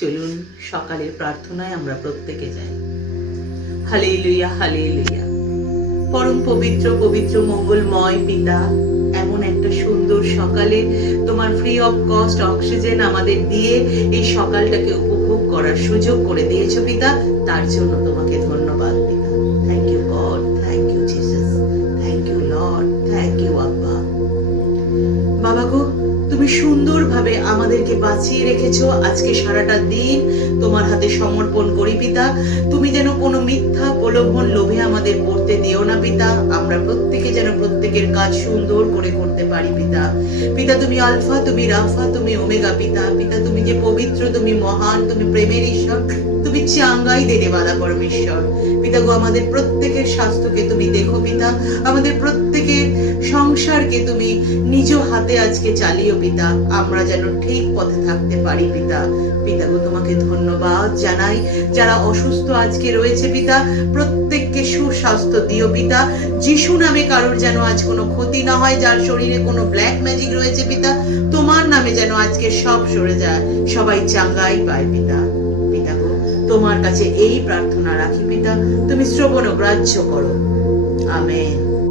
চলুন সকালের প্রার্থনায় আমরা প্রত্যেকে যাই। Hallelujah hallelujah. পরম পবিত্র পবিত্র মঙ্গলময় পিতা, এমন একটা সুন্দর সকালে তোমার ফ্রি অফ কস্ট অক্সিজেন আমাদের দিয়ে এই সকালটাকে উপভোগ করার সুযোগ করে দিয়েছো পিতা, তার জন্য তোমাকে ধন্যবাদ পিতা। Thank you God, thank you Jesus, thank you Lord, thank you আব্বা। বাবা গো, তুমি সুন্দরভাবে আমাদেরকে বাঁচিয়ে রেখেছো। আজকে সারাটা দিন তোমার হাতে সমর্পণ করি পিতা। তুমি যেন কোনো মিথ্যা প্রলোভন লোভে আমাদের পড়তে দিও না পিতা। আমরা প্রত্যেকে যেন প্রত্যেকের কাজ সুন্দর করে করতে পারি পিতা। পিতা তুমি আলফা, তুমি রাফা, তুমি ওমেগা পিতা। পিতা তুমি যে পবিত্র, তুমি মহান, তুমি প্রেমের ঈশ্বর, তুমি চাঙ্গাই দেনে বালা পরমেশ্বর। পিতা গো, আমাদের প্রত্যেকের স্বাস্থ্যকে তুমি দেখো পিতা। আমাদের প্রত্যেকের সংসারকে তুমি নিজ হাতে আজকে চালিও পিতা। আমরা যেন ঠিক পথে থাকতে পারি পিতা। পিতা গো, তোমাকে ধন্যবাদ জানাই। যারা অসুস্থ আজকে রয়েছে পিতা, প্রত্যেককে সুস্বাস্থ্য দিও পিতা। যিশু নামে কারোর যেন আজ কোনো ক্ষতি না হয়। যার শরীরে কোনো ব্ল্যাক ম্যাজিক রয়েছে পিতা, তোমার নামে যেন আজকে সব সরে যায়, সবাই চাঙ্গাই পায় পিতা। পিতা গো, তোমার কাছে এই প্রার্থনা রাখি পিতা, তুমি শ্রবণ ও গ্রাহ্য করো। আমেন।